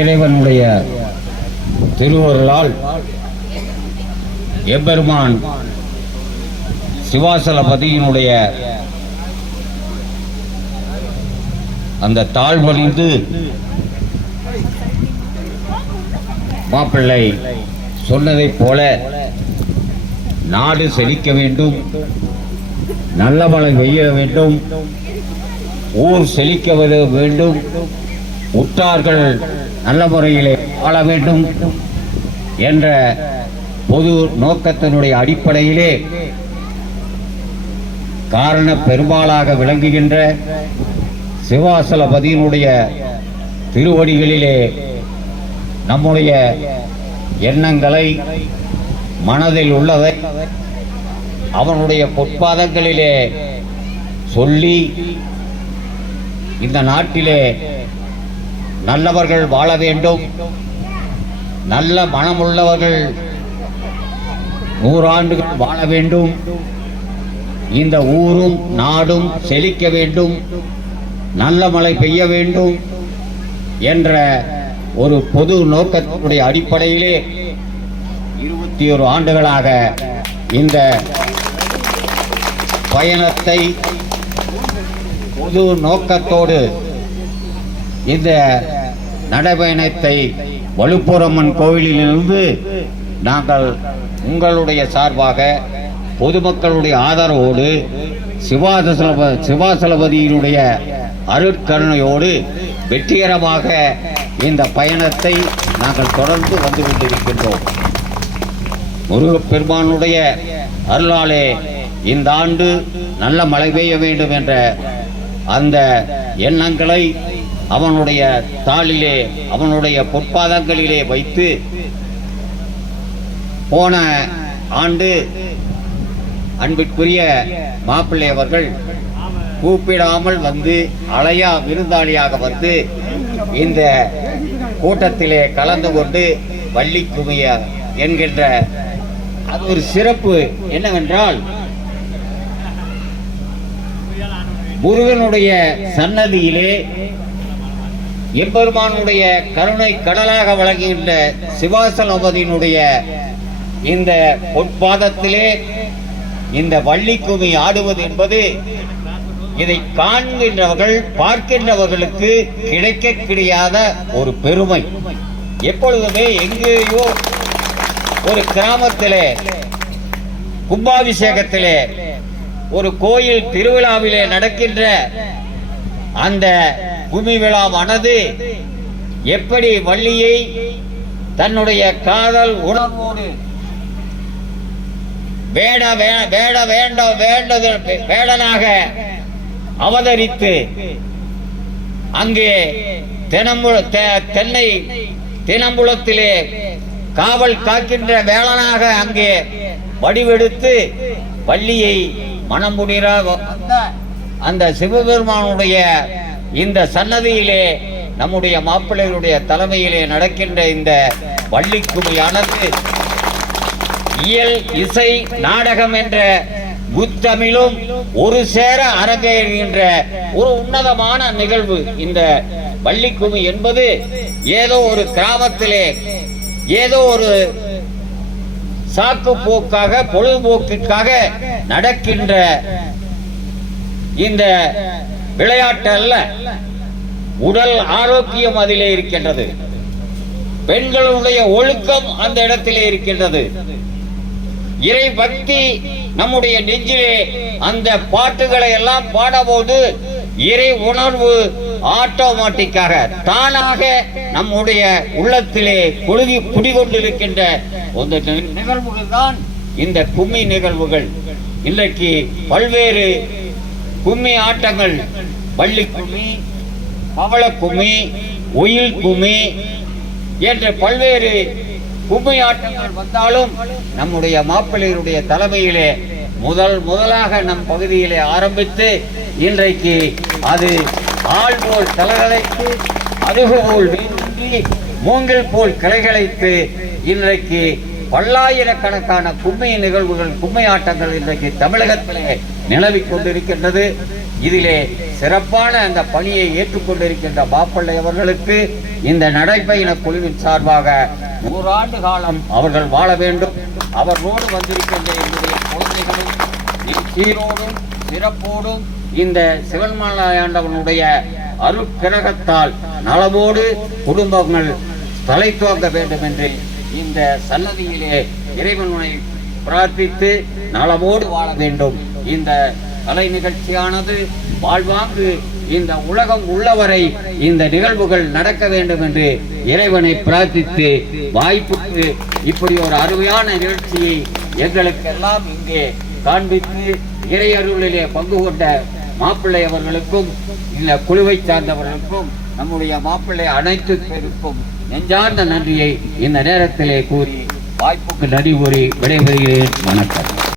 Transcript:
இறைவனுடைய திருவருளால் எம்பெருமான் சிவாசலபதியினுடைய அந்த தாழ்வணிந்து மாப்பிள்ளை சொன்னதைப் போல நாடு செழிக்க வேண்டும், நல்ல மழை பெய்ய வேண்டும், ஊர் செழிக்க வேண்டும், உற்றார்கள் நல்ல முறையிலே வாழ வேண்டும் என்ற பொது நோக்கத்தினுடைய அடிப்படையிலே காரண பெரும்பாலாக விளங்குகின்ற சிவாசலபதியினுடைய திருவடிகளிலே நம்முடைய எண்ணங்களை, மனதில் உள்ளதை அவனுடைய பொற்பாதங்களிலே சொல்லி இந்த நாட்டிலே நல்லவர்கள் வாழ வேண்டும், நல்ல மனமுள்ளவர்கள் 100 ஆண்டுகள் வாழ வேண்டும், இந்த ஊரும் நாடும் செழிக்க வேண்டும், நல்ல மழை பெய்ய வேண்டும் என்ற ஒரு பொது நோக்கத்தினுடைய அடிப்படையிலே 21 ஆண்டுகளாக இந்த பயணத்தை பொது நோக்கத்தோடு இந்த நடைபயணத்தை வலுப்பூரம்மன் கோவிலிலிருந்து நாங்கள் உங்களுடைய சார்பாக பொதுமக்களுடைய ஆதரவோடு சிவாசலபதியினுடைய அருட்கருணையோடு வெற்றிகரமாக இந்த பயணத்தை நாங்கள் தொடர்ந்து வந்து கொண்டிருக்கின்றோம். முருகப்பெருமானுடைய அருளாலே இந்த ஆண்டு நல்ல மழை பெய்ய வேண்டும் என்ற அந்த எண்ணங்களை அவனுடைய தாளிலே, அவனுடைய பொற்பாதங்களிலே வைத்து போன ஆண்டு அன்பிற்குரிய மாப்பிள்ளை அவர்கள் கூப்பிடாமல் வந்து அலையா விருந்தாளியாக வந்து இந்த கூட்டத்திலே கலந்து கொண்டு வள்ளி குமிய என்கின்ற அது ஒரு சிறப்பு என்னவென்றால், முருகனுடைய சன்னதியிலே எம்பெருமானுடைய கருணை கடலாக வழங்குகின்ற சிவாசலபதியினுடைய இந்த பொற்பாதத்திலே இந்த வள்ளி குமி ஆடுவது என்பது இதை காண்கின்றவர்கள், பார்க்கின்றவர்களுக்கு கிடைக்காத ஒரு பெருமை. எப்பொழுதுமே எங்கேயோ ஒரு கிராமத்திலே கும்பாபிஷேகத்திலே ஒரு கோயில் திருவிழாவிலே நடக்கின்ற அந்த குமி விழாவானது எப்படி வள்ளியை தன்னுடைய காதல் உணர்வோடு வேடனாக அவதரித்து அங்கே தென்னை தினம்புலத்திலே காவல் காக்கின்ற வேளனாக அங்கே வடிவெடுத்து வள்ளியை மணமுடிற அந்த சிவபெருமானுடைய இந்த சன்னதியிலே நம்முடைய மாப்பிள்ளைகளுடைய தலைமையிலே நடக்கின்ற இந்த வள்ளி குமியானது இயல், இசை, நாடகம் என்ற முத்தமிழும் ஒரு சேர அரங்கேறுகின்ற ஒரு உன்னதமான நிகழ்வு. இந்த வள்ளி குமி என்பது ஏதோ ஒரு கிராமத்திலே ஏதோ ஒரு சாக்கு போக்காக, பொழுதுபோக்குக்காக நடக்கின்ற இந்த விளையாட்டு அல்ல. உடல் ஆரோக்கியம் அதிலே இருக்கின்றது, பெண்களுடைய ஒழுக்கம் அந்த இடத்திலே இருக்கின்றது, இறை பக்தி நம்முடைய நெஞ்சிலே அந்த பாட்டுகளை எல்லாம் பாடபோது இறை உணர்வு ஆட்டோமேட்டிக்காக தானாக நம்முடைய உள்ளத்திலே குடிகொண்டிருக்கின்ற நிகழ்வுகள் தான் இந்த கும்மி நிகழ்வுகள். இன்றைக்கு பல்வேறு கும்மி ஆட்டங்கள், வள்ளி கும்மி, பவள கும்மி, ஒயில் கும்மி என்ற பல்வேறு கும்மி ஆட்டங்கள் வந்தாலும் நம்முடைய மாப்பிள்ளைகளுடைய தலைமையிலே முதலாக நம் பகுதியிலே ஆரம்பித்து இன்றைக்கு அது ஆள் போல் தலைகளைத்து, அதுபோல் மூங்கில் போல் கிளைகளைத்து இன்றைக்கு பல்லாயிரக்கணக்கான கும்மி நிகழ்வுகள், கும்மி ஆட்டங்கள் இன்றைக்கு தமிழகத்திலே நிலவிக் கொண்டிருக்கின்றது. இதிலே சிறப்பான அந்த பணியை ஏற்றுக்கொண்டிருக்கின்ற மாப்பிள்ளை அவர்களுக்கு இந்த நடைபயண குழுவின் சார்பாக 100 ஆண்டு காலம் அவர்கள் வாழ வேண்டும். அவர்களோடு வந்திருக்கின்ற என்னுடைய குழந்தைகளும் சீரோடும் சிறப்போடும் இந்த சிவன்மலையாண்டவனுடைய அருட்கிரகத்தால் நலமோடு குடும்பங்கள் தலை துவங்க வேண்டும் என்று இந்த சன்னதியிலே இறைவனை பிரார்த்தித்து நலமோடு வாழ வேண்டும். இந்த கலை நிகழ்ச்சியானது வாழ்வாங்கு இந்த உலகம் உள்ளவரை இந்த நிகழ்வுகள் நடக்க வேண்டும் என்று இறைவனை பிரார்த்தித்து வாய்ப்புக்கு இப்படி ஒரு அருமையான நிகழ்ச்சியை எங்களுக்கெல்லாம் இங்கே காண்பித்து இறையருளிலே பங்கு கொண்ட மாப்பிள்ளை அவர்களுக்கும் இந்த குழுவை சார்ந்தவர்களுக்கும் நம்முடைய மாப்பிள்ளை அனைத்து பேருக்கும் நெஞ்சார்ந்த நன்றியை இந்த நேரத்திலே கூறி வாய்ப்புக்கு நன்றி கூறி விடைபெறுகிறேன். வணக்கம்.